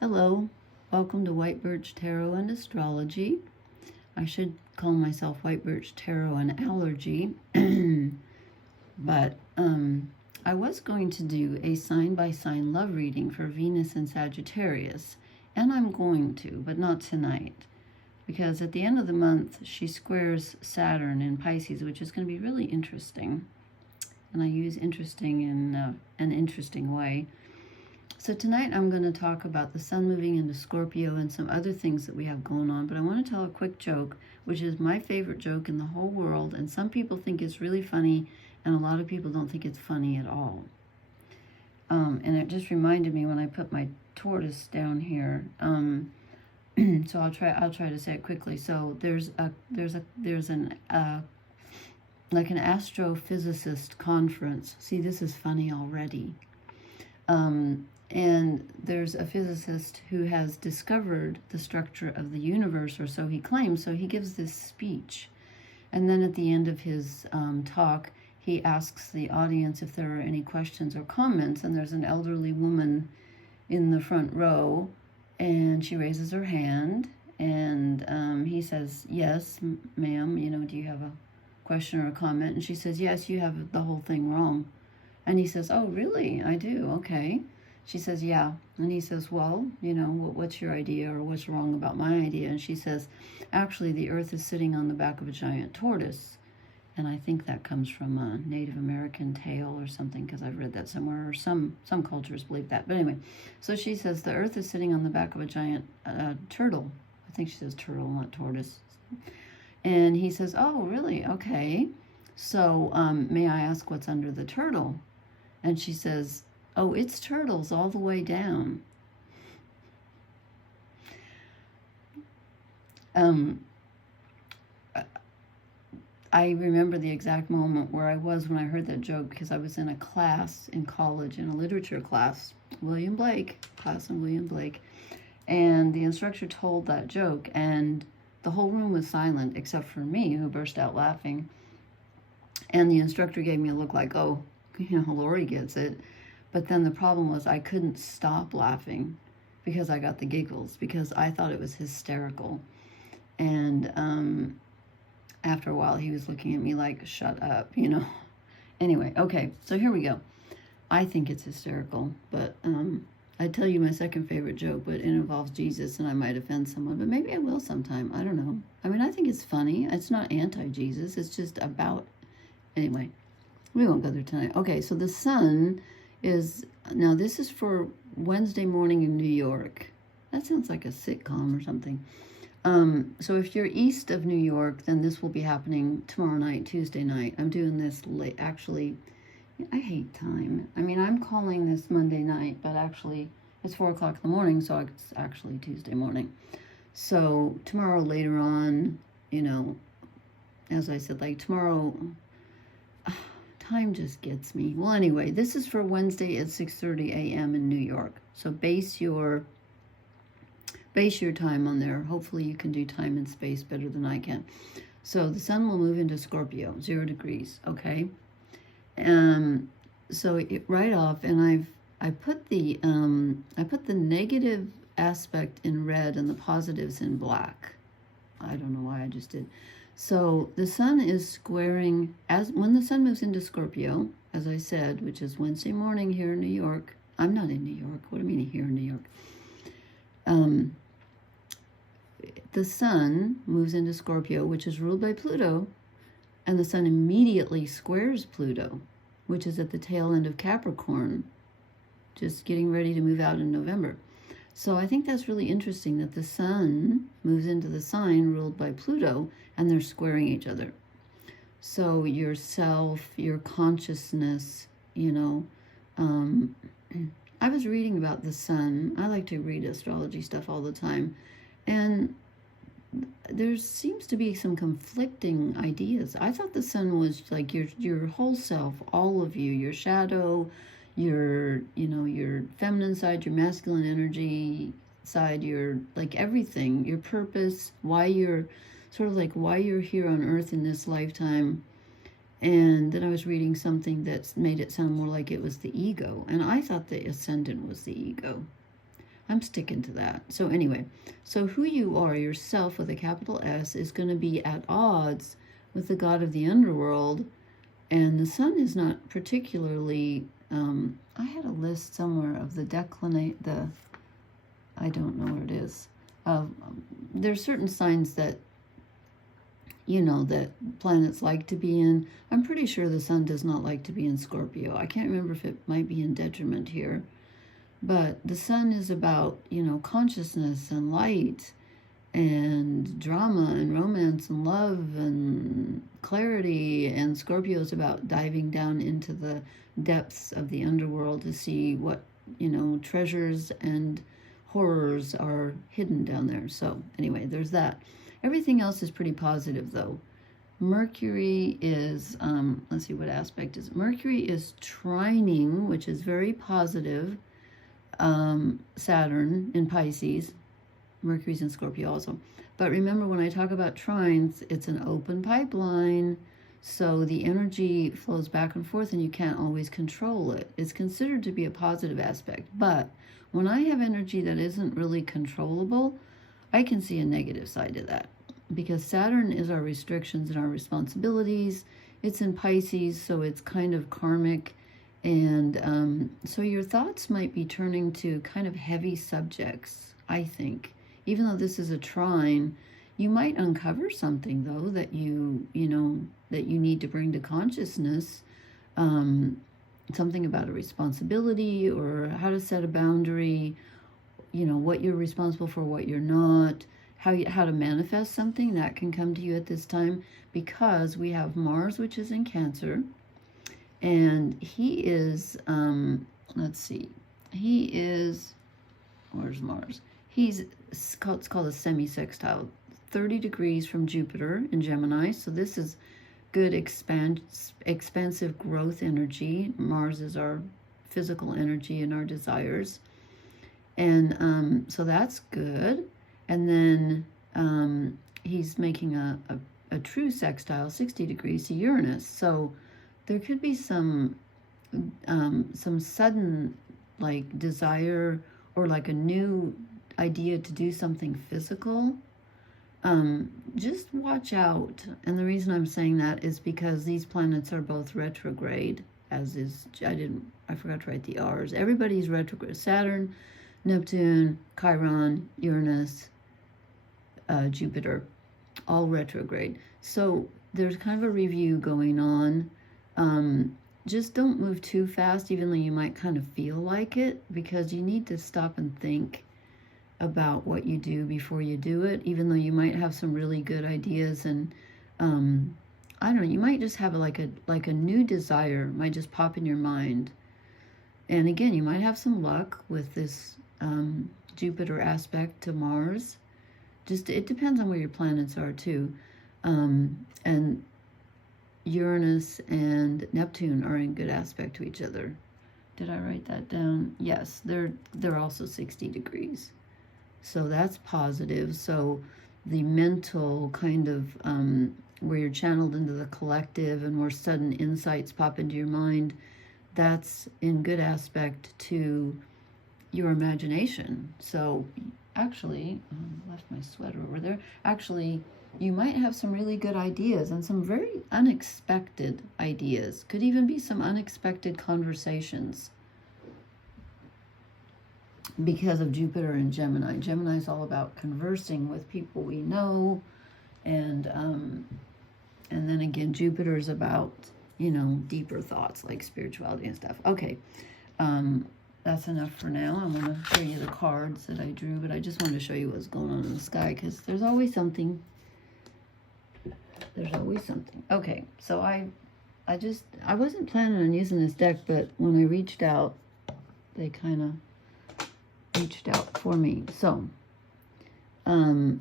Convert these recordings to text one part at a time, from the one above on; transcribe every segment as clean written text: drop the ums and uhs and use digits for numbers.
Hello, welcome to White Birch Tarot and Astrology. I should call myself White Birch Tarot and Allergy, but I was going to do a sign-by-sign love reading for Venus and Sagittarius, and I'm going to, but not tonight, because at the end of the month she squares Saturn in Pisces, which is going to be really interesting, and I use interesting in an interesting way. So tonight I'm going to talk about the sun moving into Scorpio and some other things that we have going on, but I want to tell a quick joke, which is my favorite joke in the whole world, and some people think it's really funny, and a lot of people don't think it's funny at all. And it just reminded me when I put my tortoise down here. So I'll try to say it quickly. So there's an like an astrophysicist conference. See, this is funny already. And there's a physicist who has discovered the structure of the universe, or so he claims. So he gives this speech. And then at the end of his talk, he asks the audience if there are any questions or comments. And there's an elderly woman in the front row, and she raises her hand. And he says, "Yes, ma'am, do you have a question or a comment?" And she says, "Yes, you have the whole thing wrong." And he says, "Oh, really? I do. Okay." She says, "Yeah." And he says, "Well, what's your idea, or what's wrong about my idea?" And she says, "Actually, the earth is sitting on the back of a giant tortoise." And I think that comes from a Native American tale or something, because I've read that somewhere, or some cultures believe that. But anyway, so she says, "The earth is sitting on the back of a giant turtle." I think she says turtle, not tortoise. And he says, "Oh, really? Okay. So may I ask what's under the turtle?" And she says, "Oh, it's turtles all the way down." I remember the exact moment where I was when I heard that joke, because I was in a class in college, in a literature class, class on William Blake, and the instructor told that joke, and the whole room was silent except for me, who burst out laughing. And the instructor gave me a look like, "Oh, Lori gets it." But then the problem was I couldn't stop laughing because I got the giggles, because I thought it was hysterical. And after a while, he was looking at me like, "Shut up," Anyway, okay, so here we go. I think it's hysterical, but I'd tell you my second favorite joke, but it involves Jesus, and I might offend someone, but maybe I will sometime. I don't know. I mean, I think it's funny. It's not anti-Jesus. It's just about... Anyway, we won't go there tonight. Okay, so the sun is... Now, this is for Wednesday morning in New York. That sounds like a sitcom or something. So if you're east of New York, then this will be happening tomorrow night, Tuesday night. I'm doing this late. Actually, I hate time. I mean, I'm calling this Monday night, but actually it's 4 o'clock in the morning, so it's actually Tuesday morning. So tomorrow later on, as I said, like tomorrow, time just gets me. Well, anyway, this is for Wednesday at 6:30 a.m. in New York. So base your time on there. Hopefully you can do time and space better than I can. So the sun will move into Scorpio, 0 degrees, okay? So right off, and I put the negative aspect in red and the positives in black. I don't know why I just did. So the sun is squaring, when the sun moves into Scorpio, as I said, which is Wednesday morning here in New York. I'm not in New York. What do I mean here in New York? The sun moves into Scorpio, which is ruled by Pluto, and the sun immediately squares Pluto, which is at the tail end of Capricorn, just getting ready to move out in November. So I think that's really interesting that the sun moves into the sign ruled by Pluto, and they're squaring each other. So your self, your consciousness, I was reading about the sun. I like to read astrology stuff all the time. And there seems to be some conflicting ideas. I thought the sun was like your whole self, all of you, your shadow, your feminine side, your masculine energy side, your like everything, your purpose, why you're here on earth in this lifetime. And then I was reading something that made it sound more like it was the ego. And I thought the ascendant was the ego. I'm sticking to that. So anyway, so who you are, yourself with a capital S, is going to be at odds with the god of the underworld. And the sun is not particularly, I had a list somewhere of the I don't know where it is. There's certain signs that, that planets like to be in. I'm pretty sure the sun does not like to be in Scorpio. I can't remember if it might be in detriment here. But the sun is about, consciousness and light and drama and romance and love and clarity, and Scorpio is about diving down into the depths of the underworld to see what treasures and horrors are hidden down there. So anyway, there's that. Everything else is pretty positive though. Mercury is let's see, what aspect is it? Mercury is trining, which is very positive, Saturn in Pisces. Mercury's in Scorpio also. But remember, when I talk about trines, it's an open pipeline, so the energy flows back and forth and you can't always control it. It's considered to be a positive aspect. But when I have energy that isn't really controllable, I can see a negative side to that. Because Saturn is our restrictions and our responsibilities. It's in Pisces, so it's kind of karmic. And so your thoughts might be turning to kind of heavy subjects, I think. Even though this is a trine, you might uncover something though that you need to bring to consciousness, something about a responsibility or how to set a boundary, what you're responsible for, what you're not, how to manifest something that can come to you at this time, because we have Mars, which is in Cancer, and he is let's see, where's Mars? It's called a semi-sextile, 30 degrees from Jupiter in Gemini. So this is good expansive growth energy. Mars is our physical energy and our desires. And so that's good. And then he's making a true sextile, 60 degrees to Uranus. So there could be some sudden desire or a new idea to do something physical. Just watch out. And the reason I'm saying that is because these planets are both retrograde, as is, I forgot to write the R's. Everybody's retrograde. Saturn, Neptune, Chiron, Uranus, Jupiter, all retrograde. So there's kind of a review going on. Just don't move too fast, even though you might kind of feel like it, because you need to stop and think about what you do before you do it, even though you might have some really good ideas. And I don't know, you might just have like a new desire might just pop in your mind. And again, you might have some luck with this Jupiter aspect to Mars. Just, it depends on where your planets are too. And Uranus and Neptune are in good aspect to each other. Did I write that down? Yes, they're also 60 degrees. So that's positive. So the mental kind of where you're channeled into the collective and more sudden insights pop into your mind, that's in good aspect to your imagination. So actually, I left my sweater over there. Actually, you might have some really good ideas and some very unexpected ideas. Could even be some unexpected conversations because of Jupiter and Gemini. Gemini is all about conversing with people we know, and then again, Jupiter is about deeper thoughts like spirituality and stuff. Okay, that's enough for now. I'm going to show you the cards that I drew, but I just wanted to show you what's going on in the sky because there's always something. There's always something. Okay, so I wasn't planning on using this deck, but when I reached out, they kind of reached out for me. So I'm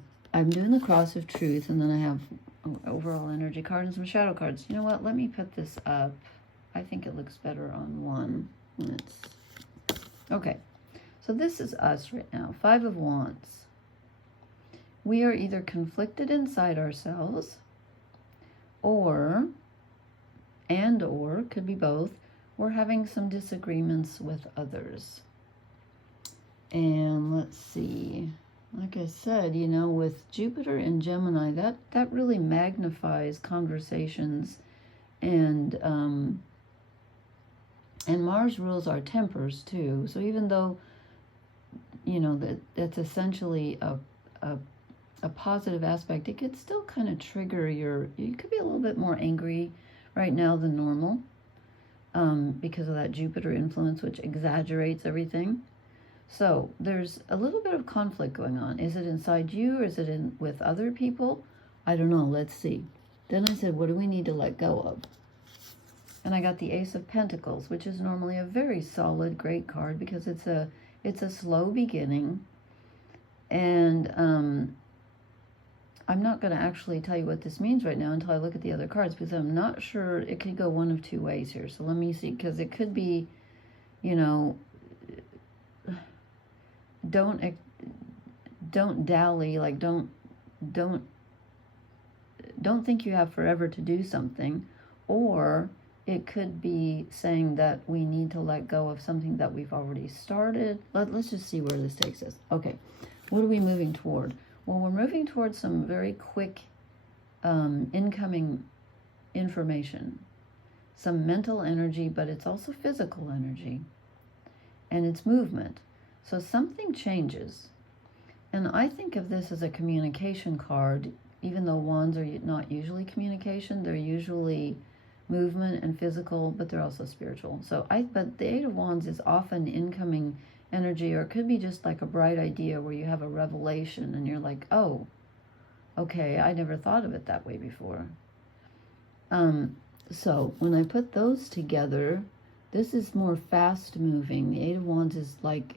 doing the Cross of Truth, and then I have overall energy card and some shadow cards. You know what? Let me put this up. I think it looks better on one. Okay. So this is us right now. 5 of Wands. We are either conflicted inside ourselves, or could be both, we're having some disagreements with others. And let's see. Like I said, you know, with Jupiter and Gemini, that really magnifies conversations, and Mars rules our tempers too. So even though, you know, that's essentially a positive aspect, it could still kind of trigger you could be a little bit more angry right now than normal, because of that Jupiter influence, which exaggerates everything. So there's a little bit of conflict going on. Is it inside you, or is it with other people? I don't know. Let's see. Then I said, what do we need to let go of? And I got the Ace of Pentacles, which is normally a very solid, great card, because it's a slow beginning. And I'm not going to actually tell you what this means right now until I look at the other cards, because I'm not sure. It could go one of two ways here. So let me see, because it could be, you know, don't dally, like don't think you have forever to do something, or it could be saying that we need to let go of something that we've already started. Let's just see where this takes us. Okay, what are we moving toward? Well, we're moving towards some very quick incoming information, some mental energy, but it's also physical energy, and it's movement. So something changes. And I think of this as a communication card, even though wands are not usually communication. They're usually movement and physical, but they're also spiritual. But the Eight of Wands is often incoming energy, or it could be just like a bright idea where you have a revelation and you're like, oh, okay, I never thought of it that way before. So when I put those together, this is more fast moving. The Eight of Wands is like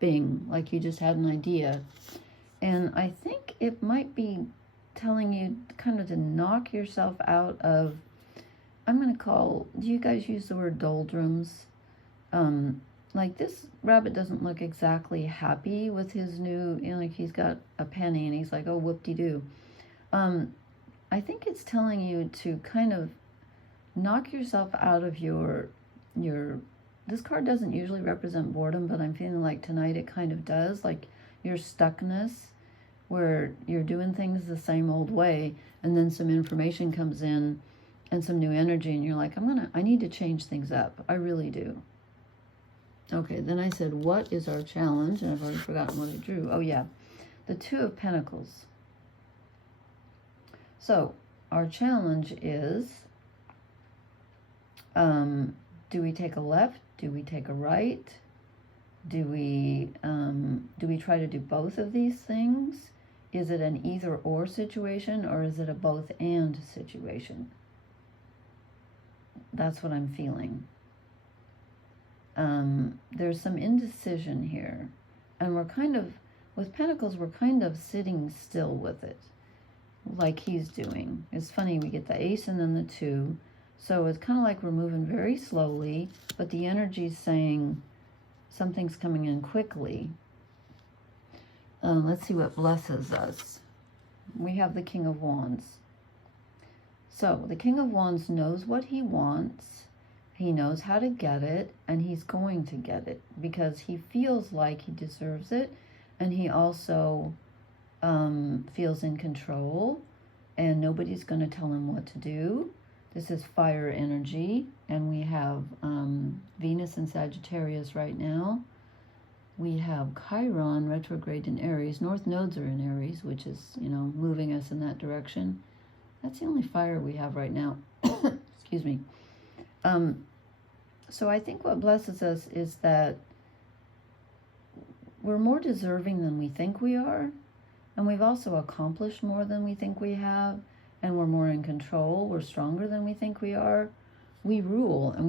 bing, like you just had an idea. And I think it might be telling you kind of to knock yourself out of, I'm going to call, do you guys use the word doldrums? Like this rabbit doesn't look exactly happy with his new, you know, like he's got a penny and he's like, oh, whoop-de-doo. I think it's telling you to kind of knock yourself out of your, this card doesn't usually represent boredom, but I'm feeling like tonight it kind of does, like your stuckness, where you're doing things the same old way, and then some information comes in and some new energy, and you're like, I need to change things up. I really do. Okay, then I said, what is our challenge? And I've already forgotten what I drew. Oh, yeah, the Two of Pentacles. So our challenge is, do we take a left? Do we take a right? Do we try to do both of these things? Is it an either or situation, or is it a both and situation? That's what I'm feeling. There's some indecision here, and we're kind of, with Pentacles, we're kind of sitting still with it, like he's doing. It's funny, we get the Ace and then the Two, so it's kind of like we're moving very slowly, but the energy's saying something's coming in quickly. Let's see what blesses us. We have the King of Wands. So the King of Wands knows what he wants. He knows how to get it, and he's going to get it because he feels like he deserves it, and he also feels in control, and nobody's going to tell him what to do. This is fire energy, and we have Venus in Sagittarius right now. We have Chiron retrograde in Aries. North nodes are in Aries, which is, you know, moving us in that direction. That's the only fire we have right now. Excuse me. So I think what blesses us is that we're more deserving than we think we are, and we've also accomplished more than we think we have, and we're more in control. We're stronger than we think we are. We rule, and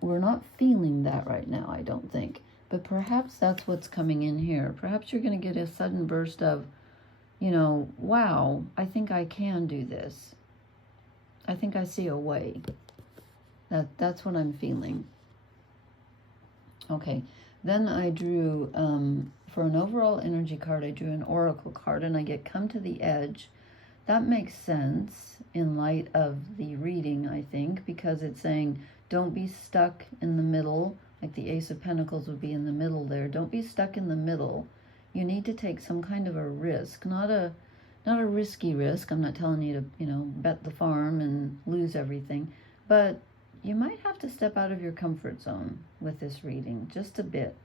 we're not feeling that right now, I don't think. But perhaps that's what's coming in here. Perhaps you're going to get a sudden burst of, you know, wow, I think I can do this. I think I see a way. That's what I'm feeling. Okay, then I drew, for an overall energy card, I drew an oracle card, and I get come to the edge. That makes sense in light of the reading, I think, because it's saying don't be stuck in the middle. like the Ace of Pentacles would be in the middle there. Don't be stuck in the middle. You need to take some kind of a risk, not a risky risk. I'm not telling you to, bet the farm and lose everything, but you might have to step out of your comfort zone with this reading just a bit.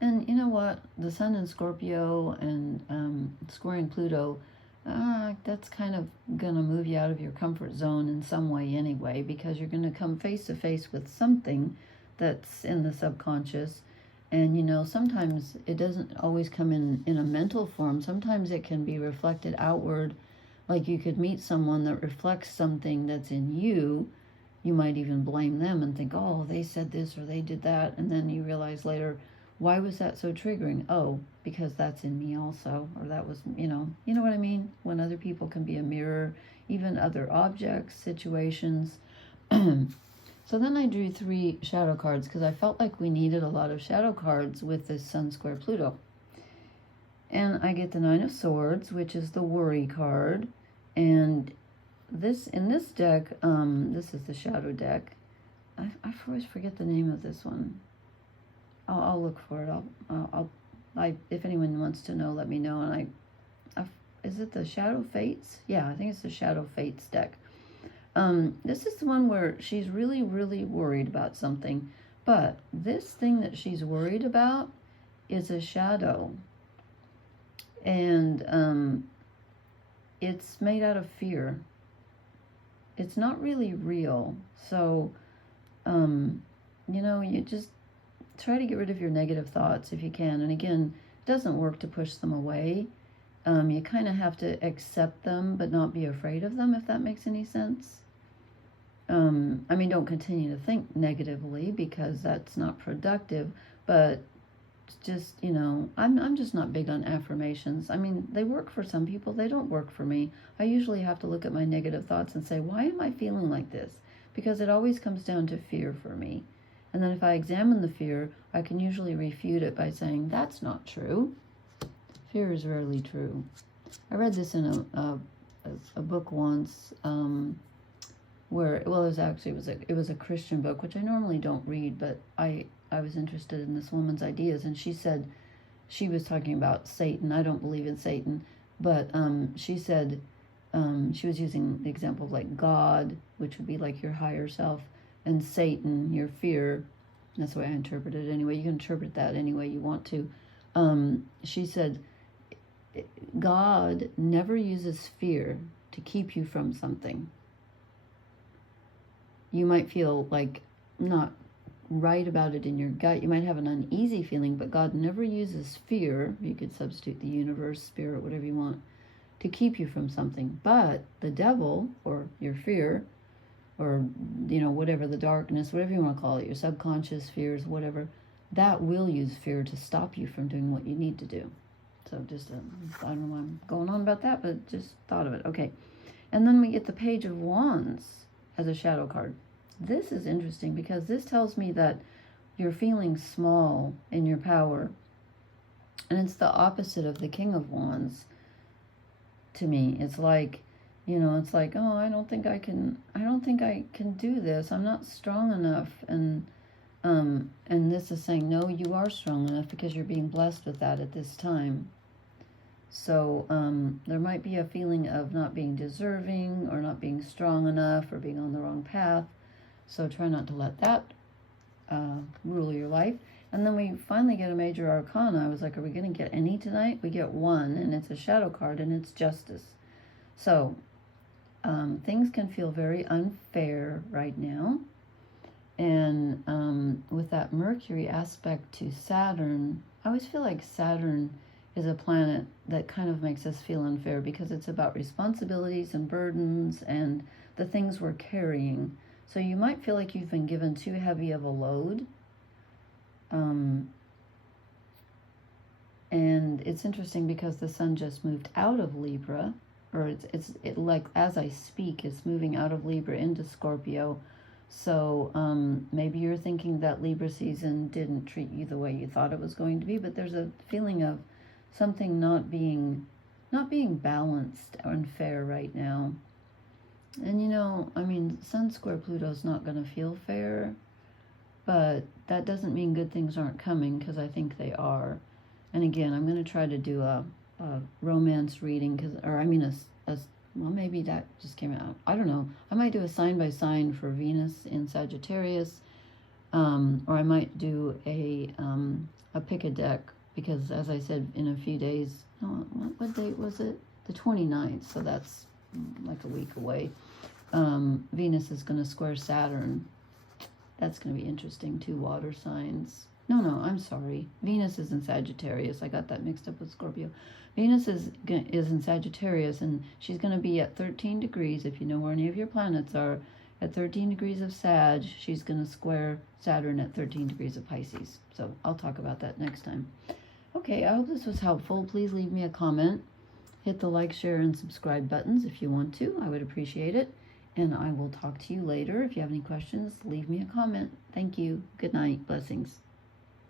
And you know what? The Sun in Scorpio and squaring Pluto, that's kind of going to move you out of your comfort zone in some way anyway, because you're going to come face to face with something that's in the subconscious. And sometimes it doesn't always come in a mental form. Sometimes it can be reflected outward. Like you could meet someone that reflects something that's in you. You might even blame them and think, oh, they said this or they did that. And then you realize later, why was that so triggering? Oh, because that's in me also. Or that was, you know what I mean? When other people can be a mirror, even other objects, situations. So then I drew 3 shadow cards because I felt like we needed a lot of shadow cards with this Sun square Pluto. And I get the 9 of Swords, which is the worry card. And in this deck, this is the shadow deck. I always forget the name of this one. I'll look for it. If anyone wants to know, let me know. And is it the Shadow Fates? Yeah, I think it's the Shadow Fates deck. This is the one where she's really, really worried about something. But this thing that she's worried about is a shadow. And it's made out of fear. It's not really real. So, you just try to get rid of your negative thoughts if you can. And again, it doesn't work to push them away. You kind of have to accept them, but not be afraid of them, if that makes any sense. Don't continue to think negatively because that's not productive, but just, I'm just not big on affirmations. They work for some people, they don't work for me. I usually have to look at my negative thoughts and say, why am I feeling like this? Because it always comes down to fear for me. And then if I examine the fear, I can usually refute it by saying, that's not true. Fear is rarely true. I read this in a book once, where, well, it was a Christian book, which I normally don't read, but I was interested in this woman's ideas, and she said, she was talking about Satan. I don't believe in Satan, but she said, she was using the example of like God, which would be like your higher self, and Satan, your fear. That's the way I interpret it anyway. You can interpret that any way you want to. She said, God never uses fear to keep you from something. You might feel like not right about it in your gut. You might have an uneasy feeling, but God never uses fear. You could substitute the universe, spirit, whatever you want, to keep you from something. But the devil, or your fear, or, whatever, the darkness, whatever you want to call it, your subconscious fears, whatever, that will use fear to stop you from doing what you need to do. So just, I don't know why I'm going on about that, but just thought of it. Okay. And then we get the Page of Wands as a shadow card. This is interesting because this tells me that you're feeling small in your power. And it's the opposite of the King of Wands to me. It's like, oh, I don't think I can do this. I'm not strong enough. And this is saying, no, you are strong enough because you're being blessed with that at this time. So there might be a feeling of not being deserving or not being strong enough or being on the wrong path. So try not to let that rule your life. And then we finally get a major arcana. I was like, are we going to get any tonight? We get 1, and it's a shadow card, and it's Justice. So things can feel very unfair right now. And with that Mercury aspect to Saturn, I always feel like Saturn is a planet that kind of makes us feel unfair because it's about responsibilities and burdens and the things we're carrying. So you might feel like you've been given too heavy of a load. And it's interesting because the sun just moved out of Libra, or it's like as I speak, it's moving out of Libra into Scorpio. So maybe you're thinking that Libra season didn't treat you the way you thought it was going to be, but there's a feeling of something not being balanced and fair right now. And Sun square Pluto is not going to feel fair, but that doesn't mean good things aren't coming, because I think they are. And again, I'm going to try to do a romance reading, well, maybe that just came out. I don't know. I might do a sign by sign for Venus in Sagittarius, or I might do a pick a deck, because as I said, in a few days, what date was it? The 29th, so that's like a week away. Venus is going to square Saturn. That's going to be interesting. 2 water signs. No, I'm sorry. Venus is in Sagittarius. I got that mixed up with Scorpio. Venus is in Sagittarius, and she's going to be at 13 degrees. If you know where any of your planets are, at 13 degrees of Sag, she's going to square Saturn at 13 degrees of Pisces. So I'll talk about that next time. Okay, I hope this was helpful. Please leave me a comment. Hit the like, share, and subscribe buttons if you want to. I would appreciate it. And I will talk to you later. If you have any questions, leave me a comment. Thank you. Good night. Blessings.